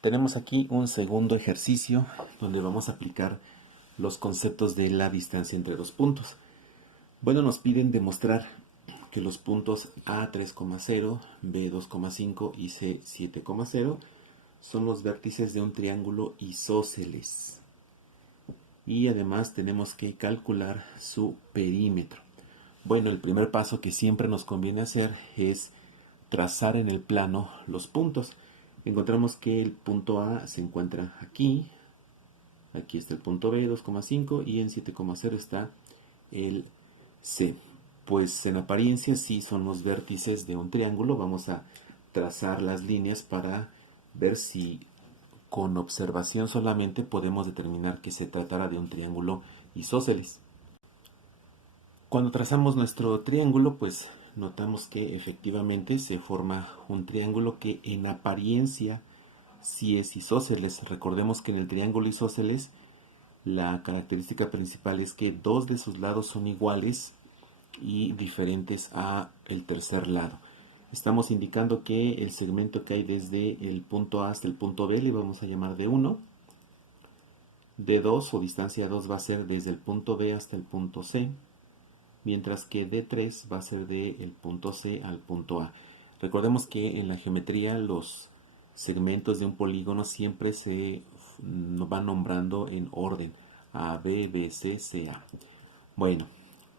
Tenemos aquí un segundo ejercicio donde vamos a aplicar los conceptos de la distancia entre los puntos. Bueno, nos piden demostrar que los puntos A 3,0, B 2,5 y C 7,0 son los vértices de un triángulo isósceles. Y además tenemos que calcular su perímetro. Bueno, el primer paso que siempre nos conviene hacer es trazar en el plano los puntos. Encontramos que el punto A se encuentra aquí, aquí está el punto B 2,5 y en 7,0 está el C. Pues en apariencia sí son los vértices de un triángulo. Vamos a trazar las líneas para ver si con observación solamente podemos determinar que se tratará de un triángulo isósceles. Cuando trazamos nuestro triángulo, pues notamos que efectivamente se forma un triángulo que en apariencia sí es isósceles. Recordemos que en el triángulo isósceles la característica principal es que dos de sus lados son iguales y diferentes a el tercer lado. Estamos indicando que el segmento que hay desde el punto A hasta el punto B le vamos a llamar D1. D2 o distancia 2 va a ser desde el punto B hasta el punto C, mientras que D3 va a ser del punto C al punto A. Recordemos que en la geometría los segmentos de un polígono siempre se van nombrando en orden: A, B, B, C, C, A. Bueno,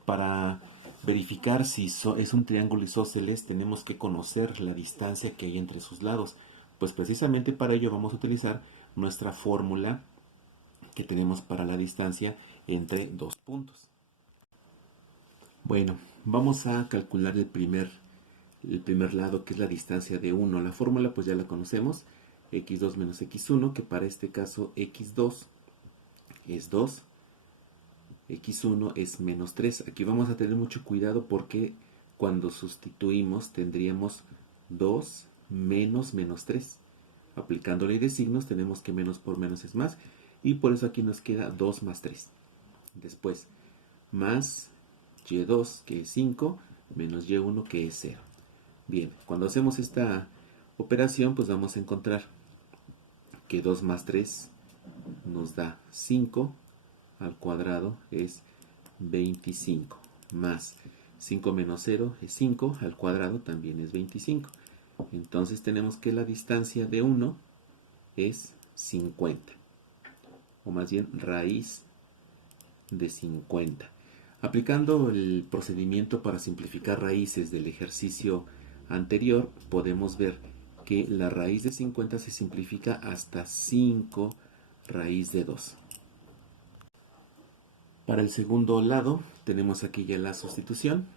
para verificar si es un triángulo isósceles tenemos que conocer la distancia que hay entre sus lados. Pues precisamente para ello vamos a utilizar nuestra fórmula que tenemos para la distancia entre dos puntos. Bueno, vamos a calcular el primer lado, que es la distancia de 1. La fórmula pues ya la conocemos: x2 menos x1, que para este caso x2 es 2, x1 es menos 3. Aquí vamos a tener mucho cuidado porque cuando sustituimos tendríamos 2 menos menos 3. Aplicando ley de signos tenemos que menos por menos es más, y por eso aquí nos queda 2 más 3. Después, más y2, que es 5, menos y1, que es 0. Bien, cuando hacemos esta operación, pues vamos a encontrar que 2 más 3 nos da 5 al cuadrado es 25, más 5 menos 0 es 5 al cuadrado también es 25. Entonces tenemos que la distancia de 1 es 50, o más bien raíz de 50. Aplicando el procedimiento para simplificar raíces del ejercicio anterior, podemos ver que la raíz de 50 se simplifica hasta 5 raíz de 2. Para el segundo lado tenemos aquí ya la sustitución.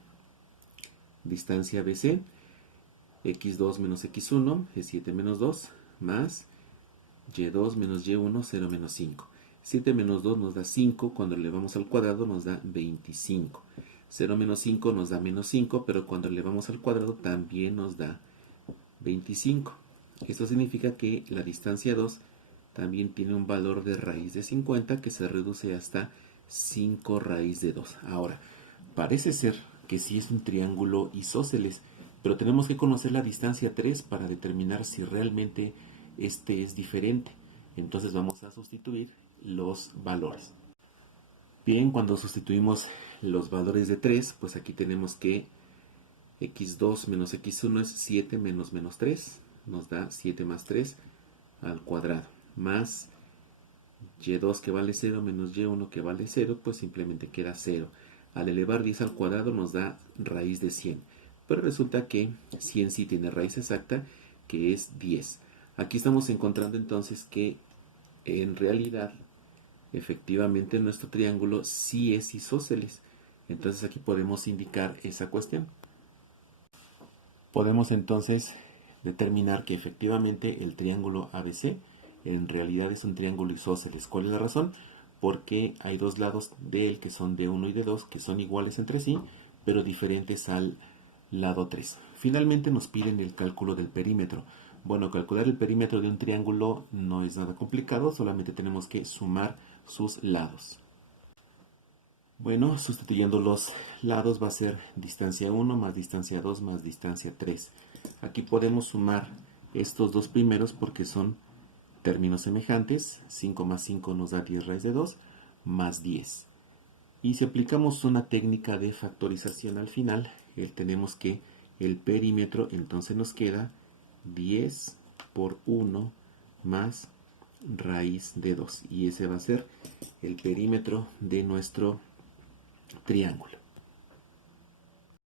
Distancia BC, x2 menos x1 es 7 menos 2, más y2 menos y1, 0 menos 5. 7 menos 2 nos da 5, cuando le vamos al cuadrado nos da 25. 0 menos 5 nos da menos 5, pero cuando le vamos al cuadrado también nos da 25. Esto significa que la distancia 2 también tiene un valor de raíz de 50 que se reduce hasta 5 raíz de 2. Ahora, parece ser que sí es un triángulo isósceles, pero tenemos que conocer la distancia 3 para determinar si realmente este es diferente. Entonces vamos a sustituir los valores. Bien, cuando sustituimos los valores de 3, pues aquí tenemos que x2 menos x1 es 7 menos menos 3, nos da 7 más 3 al cuadrado, más y2 que vale 0 menos y1 que vale 0, pues simplemente queda 0. Al elevar 10 al cuadrado nos da raíz de 100, pero resulta que 100 sí tiene raíz exacta, que es 10. Aquí estamos encontrando entonces que en realidad efectivamente nuestro triángulo sí es isósceles. Entonces aquí podemos indicar esa cuestión. Podemos entonces determinar que efectivamente el triángulo ABC en realidad es un triángulo isósceles. ¿Cuál es la razón? Porque hay dos lados de él que son D1 y D2 que son iguales entre sí, pero diferentes al lado 3. Finalmente nos piden el cálculo del perímetro. Bueno, calcular el perímetro de un triángulo no es nada complicado, solamente tenemos que sumar sus lados. Bueno, sustituyendo los lados va a ser distancia 1 más distancia 2 más distancia 3. Aquí podemos sumar estos dos primeros porque son términos semejantes, 5 más 5 nos da 10 raíz de 2, más 10. Y si aplicamos una técnica de factorización al final, tenemos que el perímetro, entonces nos queda 10 por 1 más raíz de 2. Y ese va a ser el perímetro de nuestro triángulo.